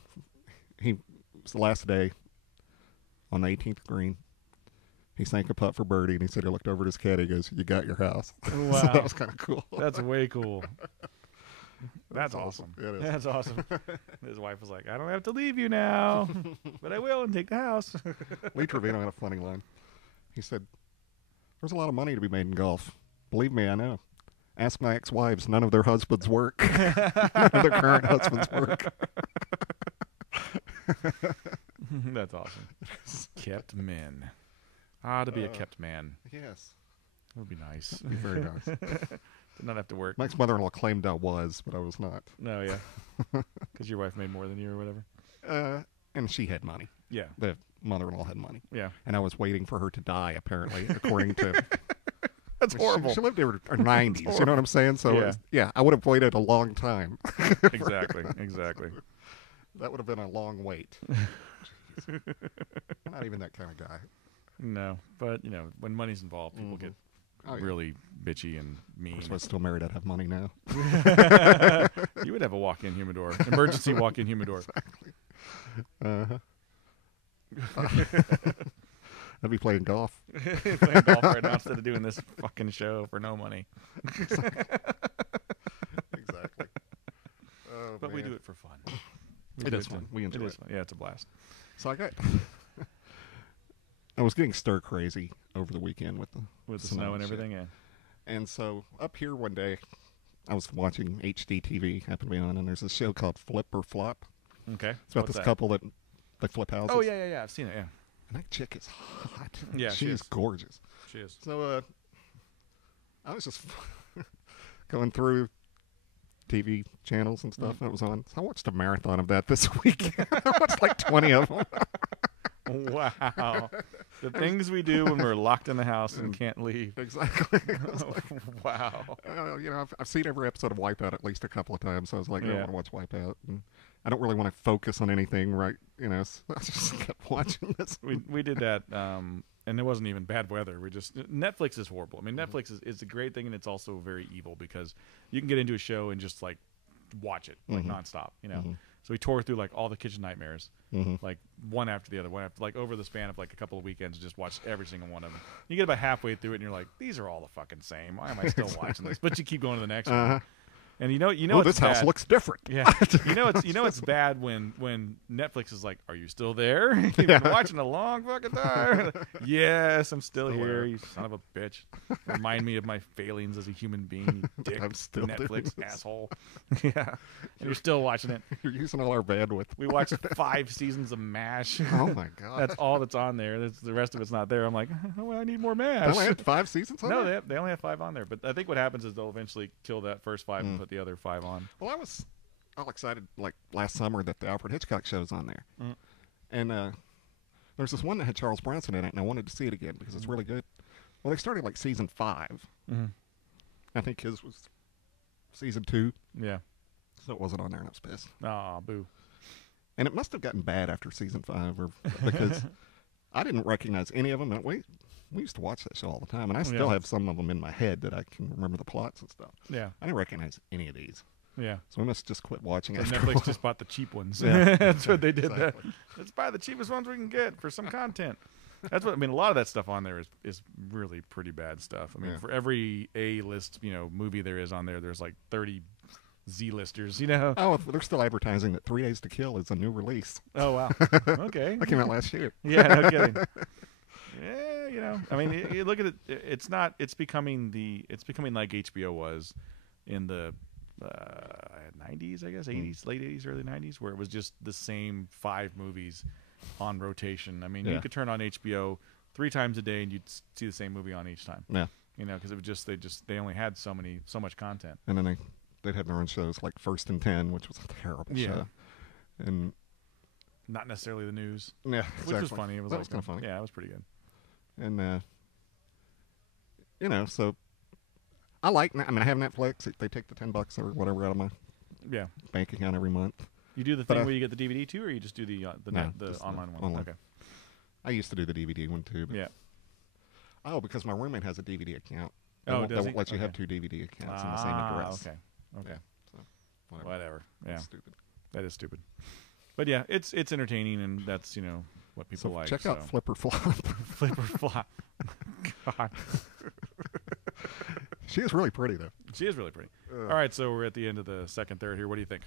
the last day on the 18th green. He sank a putt for birdie, and he said he looked over at his caddy. He goes, "You got your house." Wow, so that was kind of cool. That's way cool. That's awesome. Yeah, it is. That's awesome. His wife was like, "I don't have to leave you now, but I will and take the house." Lee Trevino had a funny line. He said, "There's a lot of money to be made in golf. Believe me, I know. Ask my ex-wives. None of their husbands work. None of their current husbands work." That's awesome. Kept men. To be a kept man. Yes. That would be nice. That would be very nice. not have to work. Mike's mother-in-law claimed I was, but I was not. No, yeah. Because your wife made more than you or whatever. And she had money. Yeah. The mother-in-law had money. Yeah. And I was waiting for her to die, apparently, according to... That's horrible. She lived in her 90s, you know what I'm saying? So, I would have waited a long time. Exactly. That would have been a long wait. I'm not even that kind of guy. No, but, when money's involved, people get really bitchy and mean. If I was still married, I'd have money now. You would have a walk-in humidor. Emergency walk-in humidor. Exactly. I'd be playing golf. Playing golf right now instead of doing this fucking show for no money. Exactly. But we do it for fun. It is fun. We enjoy it. Yeah, it's a blast. So I was getting stir crazy over the weekend with the snow and everything, yeah. And so up here one day, I was watching HDTV, happened to be on, and there's a show called Flip or Flop. Okay. It's about this couple that they flip houses. Oh, yeah. I've seen it, yeah. And that chick is hot. Yeah, she is gorgeous. She is. So I was just going through TV channels and stuff that was on. So I watched a marathon of that this week. I watched like 20 of them. Wow. The things we do when we're locked in the house and can't leave. Exactly. Wow. I've seen every episode of Wipeout at least a couple of times, so I was like, I want to watch Wipeout. And I don't really want to focus on anything, right? So I just kept watching this. We did that, and it wasn't even bad weather. Netflix is horrible. I mean, Netflix is a great thing, and it's also very evil because you can get into a show and just, like, watch it, like, nonstop, So we tore through, like, all the Kitchen Nightmares, like, one after the other, like, over the span of, like, a couple of weekends, just watched every single one of them. You get about halfway through it, and you're like, these are all the fucking same. Why am I still watching this? But you keep going to the next one. And this house looks different. Yeah, it's bad when Netflix is like, "Are you still there? You've been watching a long fucking time." Yes, I'm still here. You son of a bitch. Remind me of my failings as a human being. You dick. I'm still Netflix asshole. Yeah, and you're still watching it. You're using all our bandwidth. We watched 5 seasons of MASH. Oh my god, that's all that's on there. The rest of it's not there. I'm like, I need more MASH. They only had 5 seasons on there? No, they only have 5 on there. But I think what happens is they'll eventually kill that first 5 and put the other 5 on. Well, I was all excited like last summer that the Alfred Hitchcock show's on there. And there's this one that had Charles Bronson in it, and I wanted to see it again because it's really good. Well, they started like season 5. I think his was season 2. Yeah. So it wasn't on there, and I was pissed. Aw, boo. And it must have gotten bad after season 5 because I didn't recognize any of them. And we used to watch that show all the time, and I still have some of them in my head that I can remember the plots and stuff. Yeah. I didn't recognize any of these. Yeah. So we must just quit watching it. Netflix just bought the cheap ones. Yeah. That's what they did. Exactly. Let's buy the cheapest ones we can get for some content. That's what I mean. A lot of that stuff on there is really pretty bad stuff. I mean, for every A-list movie there is on there, there's like 30 Z-listers. Oh, they're still advertising that 3 Days to Kill is a new release. Oh wow. Okay. That came out last year. Yeah, no kidding. Yeah, I mean, you look at it. It's becoming like HBO was in the 90s, I guess, 80s, late 80s, early 90s, where it was just the same 5 movies on rotation. I mean, you could turn on HBO 3 times a day and you'd see the same movie on each time. Yeah. Because it was they only had so much content. And then they'd have their own shows like First and 10, which was a terrible show. And not necessarily the news. Yeah, exactly. Which was funny. It was kind of funny. Yeah, it was pretty good. And so I have Netflix. They take the $10 or whatever out of my bank account every month. You do the thing where you get the DVD too, or you just do the online one? Online. Okay. I used to do the DVD one too. But Oh, because my roommate has a DVD account. They won't let you have 2 DVD accounts in the same address. Okay. So whatever. Yeah. That's stupid. That is stupid. But yeah, it's entertaining, and that's what people like. Check out Flip or Flop. Flip or Flop. God. She is really pretty, though. She is really pretty. All right, so we're at the end of the second third here. What do you think?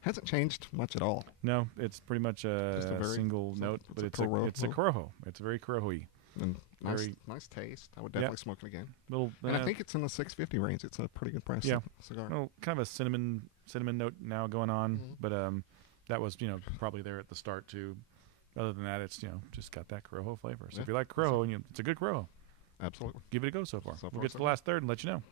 Hasn't changed much at all. No, it's pretty much a single note, but it's a Corojo. It's very Corojo-y. And nice taste. I would definitely smoke it again. And I think it's in the $6.50 range. It's a pretty good price cigar. Well, kind of a cinnamon note now going on, but that was probably there at the start too. Other than that, it's just got that Corojo flavor. So if you like Corojo, it's a good Corojo. Absolutely. Give it a go so far. We'll get to the last third and let you know.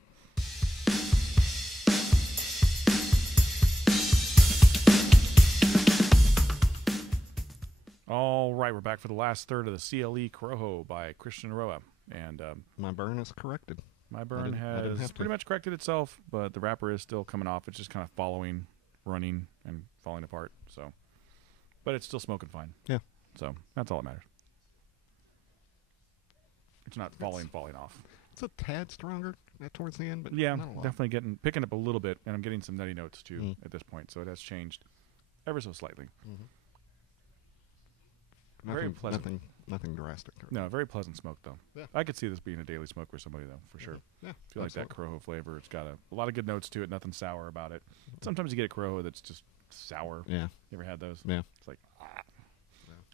All right, we're back for the last third of the CLE Corojo by Christian Roa. And my burn is corrected. My burn has pretty much corrected itself, but the wrapper is still coming off. It's just kind of following, running, and falling apart. So, but it's still smoking fine. Yeah. So that's all that matters. It's not falling off. It's a tad stronger towards the end, but yeah, not a lot. definitely picking up a little bit, and I'm getting some nutty notes too at this point. So it has changed ever so slightly. Mm-hmm. Very pleasant. Nothing drastic. No, very pleasant smoke though. Yeah. I could see this being a daily smoke for somebody though, for sure. Yeah. I feel like that Corojo flavor. It's got a lot of good notes to it. Nothing sour about it. Sometimes you get a Corojo that's just sour. Yeah. You ever had those? Yeah. It's like,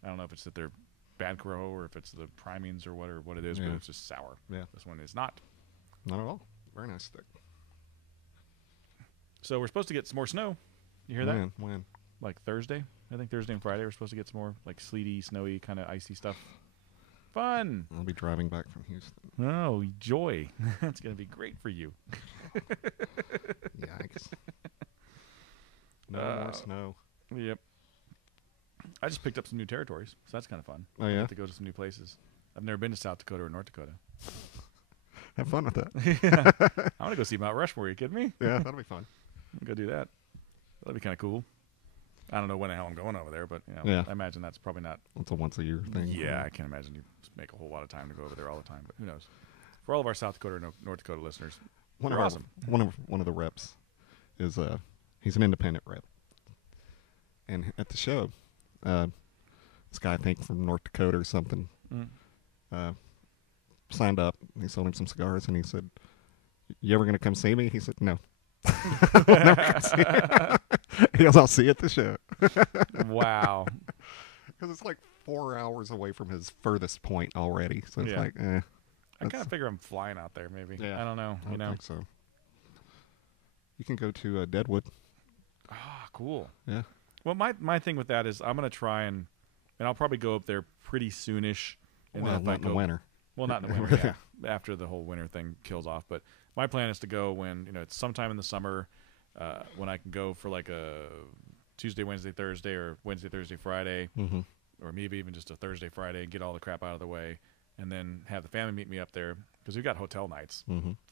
I don't know if it's that they're bad Corojo or if it's the primings or what it is, but it's just sour. Yeah. This one is not. Not at all. Very nice stick. So we're supposed to get some more snow. You hear that? When? Like Thursday. I think Thursday and Friday we're supposed to get some more like sleety, snowy, kind of icy stuff. Fun. I'll be driving back from Houston. Oh, joy. That's going to be great for you. Yikes. No more snow. Yep. I just picked up some new territories, so that's kind of fun. Oh, I yeah? get to go to some new places. I've never been to South Dakota or North Dakota. Have fun with that. I want to go see Mount Rushmore. You kidding me? Yeah, that'll be fun. Go do that. That'd be kind of cool. I don't know when the hell I'm going over there, but I imagine that's probably not. It's a once a year thing. Yeah, I can't imagine you make a whole lot of time to go over there all the time, but who knows? For all of our South Dakota or North Dakota listeners, awesome. One of the reps is he's an independent rep, and at the show, this guy I think from North Dakota or something signed up. He sold him some cigars, and he said, "You ever gonna come see me?" He said, "No." Never come see you. He goes, "I'll see you at the show." Wow. Because it's like 4 hours away from his furthest point already, so it's like, I kind of figure I'm flying out there. Maybe. Yeah. I don't know. I don't think so. You can go to Deadwood. Ah, cool. Yeah. Well, my thing with that is I'm gonna try and I'll probably go up there pretty soonish. And Well, then not in the winter. Well, not in the winter. After the whole winter thing kills off, but my plan is to go when it's sometime in the summer, when I can go for like a Tuesday, Wednesday, Thursday, or Wednesday, Thursday, Friday, or maybe even just a Thursday, Friday, and get all the crap out of the way, and then have the family meet me up there because we've got hotel nights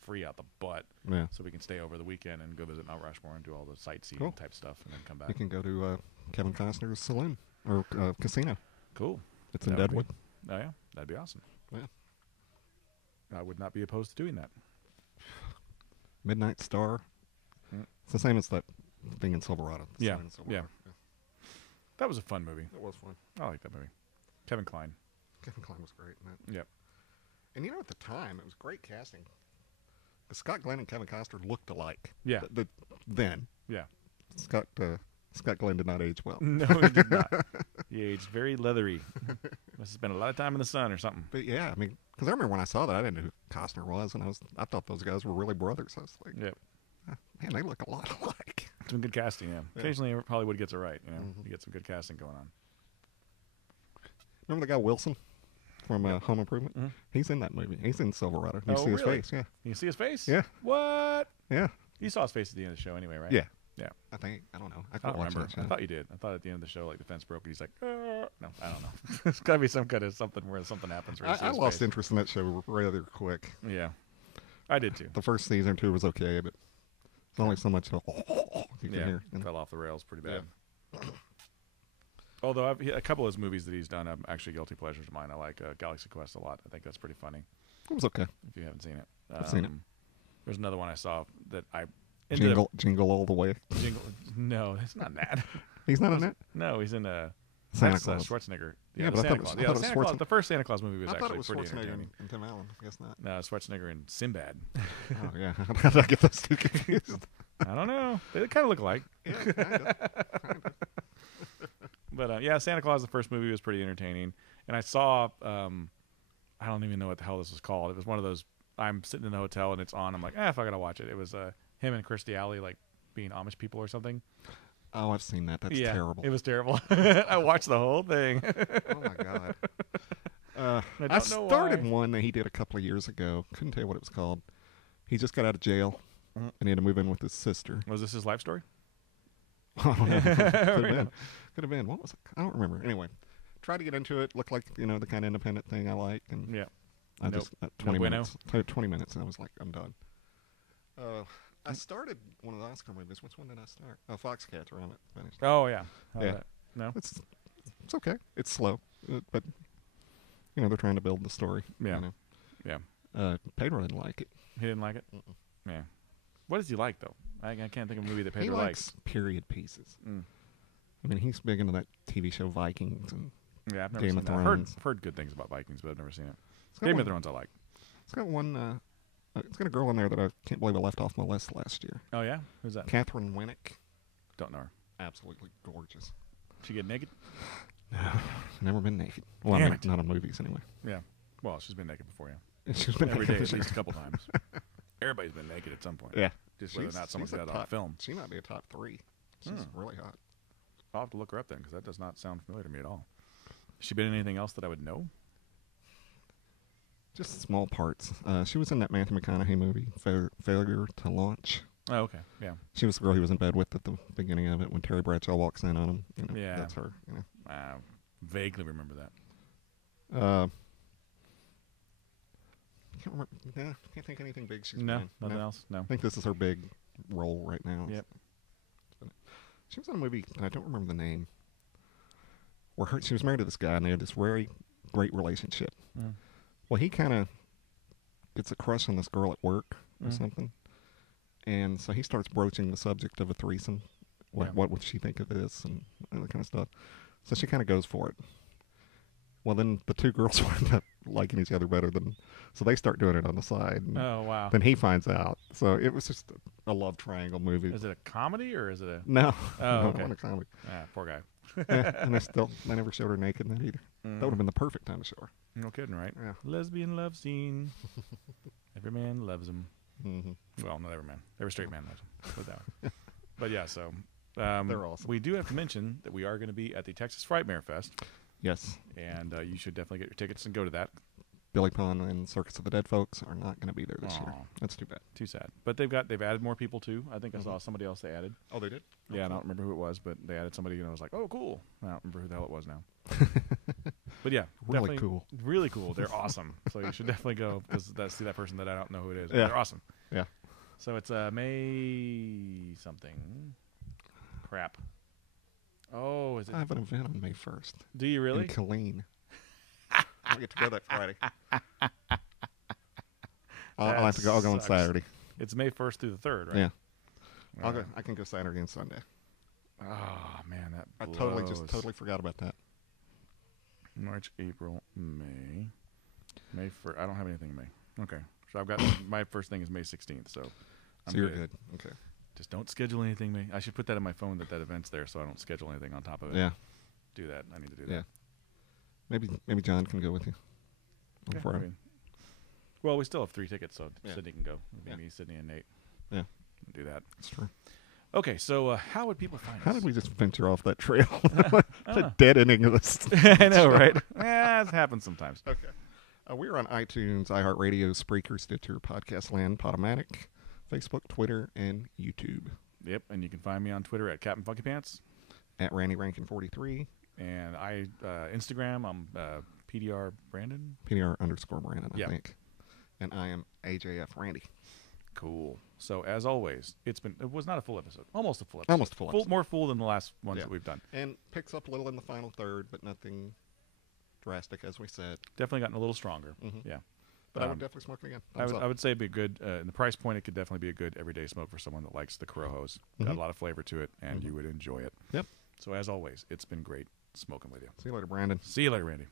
free out the butt, so we can stay over the weekend and go visit Mount Rushmore and do all the sightseeing type stuff, and then come back. We can go to Kevin Costner's saloon or casino. Cool. It's in Deadwood. Oh yeah, that'd be awesome. Yeah. I would not be opposed to doing that. Midnight Star. It's the same as that thing in Silverado. Yeah. That was a fun movie. It was fun. I like that movie. Kevin Kline. Kevin Kline was great in that. Yep. And at the time, it was great casting. Scott Glenn and Kevin Costner looked alike. Yeah. Then. Yeah. Scott Glenn did not age well. No, he did not. He aged very leathery. Must have spent a lot of time in the sun or something. But yeah, I mean, because I remember when I saw that, I didn't know who Costner was, and I thought those guys were really brothers. I was like, yep. Man, they look a lot alike. Some good casting, yeah. Occasionally, Hollywood gets it right. You get some good casting going on. Remember the guy Wilson from Home Improvement? He's in that movie. He's in Silverado. You see his face, yeah. You can see his face? Yeah. What? Yeah. You saw his face at the end of the show anyway, right? Yeah. Yeah. I don't know. I don't remember. I thought you did. I thought at the end of the show, like the fence broke, and he's like, no, I don't know. It's got to be some kind of something where something happens. Where I lost interest in that show rather quick. Yeah. I did too. The first season or two was okay, but it's only so much you can hear. Fell off the rails pretty bad. Yeah. Although a couple of his movies that he's done are actually guilty pleasures of mine. I like Galaxy Quest a lot. I think that's pretty funny. It was okay. If you haven't seen it. I've seen it. There's another one I saw that I... Jingle All the Way. No, it's not that. He's not in that? No, he's in Santa Claus. Schwarzenegger. Yeah, but Santa Claus. Santa Claus. The first Santa Claus movie was actually pretty entertaining. And Tim Allen. I guess not. No, Schwarzenegger and Sinbad. Oh, yeah. How did I get those two confused? I don't know. They kind of look alike. Yeah, kind of. But, yeah, Santa Claus, the first movie, was pretty entertaining. And I saw, I don't even know what the hell this was called. It was one of those, I'm sitting in the hotel and it's on. I'm like, if I got to watch it. It was him and Kirstie Alley, like, being Amish people or something. Oh, I've seen that. That's terrible. It was terrible. I watched the whole thing. Oh, my God. I started one that he did a couple of years ago. Couldn't tell you what it was called. He just got out of jail, and he had to move in with his sister. Was this his life story? Oh, no. Could have been. What was it? I don't remember. Anyway, tried to get into it. Looked like, the kind of independent thing I like. And Yeah. I Nope. just 20 No minutes. 20 minutes, and I was like, I'm done. I started one of the Oscar movies. Which one did I start? Oh, Foxcatcher. I haven't finished. Oh, yeah. Yeah. No? It's okay. It's slow, but they're trying to build the story. Yeah. Yeah. Pedro didn't like it. He didn't like it? Mm-mm. Yeah. What does he like, though? I can't think of a movie that He Pedro likes likes. period pieces. Mm. I mean, he's big into that TV show Vikings and Yeah, I've never Game seen of that. Thrones. I've heard good things about Vikings, but I've never seen it. got Game one- of Thrones I like. It's got one. It's got a girl in there that I can't believe I left off my list last year. Oh, yeah? Who's that? Catherine Winnick. Don't know her. Absolutely gorgeous. She get naked? Never been naked. Well, Damn I mean, it. not on movies anyway. Yeah. Well, she's been naked before, yeah. She's been Every naked day, for at sure. least a couple times. Everybody's been naked at some point. Yeah. Just whether or not someone's got it on top, film. She might be a top 3. She's really hot. I'll have to look her up then, because that does not sound familiar to me at all. Has she been in anything else that I would know? Just small parts. She was in that Matthew McConaughey movie, Failure to Launch. Oh, okay. Yeah. She was the girl he was in bed with at the beginning of it when Terry Bradshaw walks in on him. Yeah. That's her. Vaguely remember that. Can't remember. Yeah, can't think anything big she's No, been in. nothing else? No. I think this is her big role right now. Yep. She was in a movie, and I don't remember the name, where she was married to this guy, and they had this very great relationship. Mm. Well, he kind of gets a crush on this girl at work or Mm. something, and so he starts broaching the subject of a threesome. Yeah. What would she think of this, and all that kind of stuff. So she kind of goes for it. Well, then the two girls wind up liking each other better than, so they start doing it on the side. And Oh, wow. then he finds out. So it was just a love triangle movie. Is it a comedy or is it a... No, Oh, no, okay. it wasn't a comedy. Ah, poor guy. Yeah, and they never showed her naked in that either. Mm. That would have been the perfect time to show her. No kidding, right? Yeah. Lesbian love scene. Every man loves them. Mm-hmm. Well, not every man. Every straight man loves them. Put it that way. But yeah, so... They're awesome. We do have to mention that we are going to be at the Texas Frightmare Fest, Yes. and you should definitely get your tickets and go to that. Billy Pond and Circus of the Dead folks are not going to be there this year. Aw. That's too bad. Too sad. But they've added more people too. I think I saw somebody else they added. Oh, they did? Yeah, I don't remember who it was, but they added somebody and I was like, oh, cool. I don't remember who the hell it was now. But yeah, Really definitely cool. Really cool. They're awesome. So you should definitely go because see that person that I don't know who it is. Yeah. They're awesome. Yeah. So it's May something. Crap. Oh, is it? I have an event on May 1st. Do you really? In Killeen. I get to go that Friday. I'll have to go. I'll go on sucks. Saturday. It's May 1st through the 3rd, right? Yeah. All I'll go. right. I can go Saturday and Sunday. Oh man, that I blows. totally forgot about that. March, April, May. May 1st. I don't have anything in May. Okay. So I've got my first thing is May 16th. So I'm So you're good. Okay. Just don't schedule anything. I should put that in my phone that event's there, so I don't schedule anything on top of it. Yeah. Do that. I need to do Yeah. that. Maybe John can go with you. On Yeah, Friday. I mean, well, we still have 3 tickets, so Yeah. Sydney can go. It'll be Yeah. me, Sydney, and Nate. Yeah. Do that. That's true. Okay, so how would people find us? How did we just venture off that trail? I The don't dead ending of this. know. I know, right? Yeah, it happens sometimes. Okay. We're on iTunes, iHeartRadio, Spreaker, Stitcher, Podcast Land, Podomatic, Facebook, Twitter, and YouTube. Yep, and you can find me on Twitter at Captain Funky Pants. At Randy Rankin 43, And Instagram, I'm PDR Brandon. PDR_Brandon, I Yeah. think. And I am AJF Randy. Cool. So as always, it was not a full episode. Almost a full episode. Almost a full episode. More full than the last ones Yeah. that we've done. And picks up a little in the final third, but nothing drastic, as we said. Definitely gotten a little stronger. Mhm. Yeah. But I would definitely smoke it again. I would say it'd be a good, in the price point, it could definitely be a good everyday smoke for someone that likes the Corojos. Got a lot of flavor to it, and you would enjoy it. Yep. So as always, it's been great smoking with you. See you later, Brandon. See you later, Randy.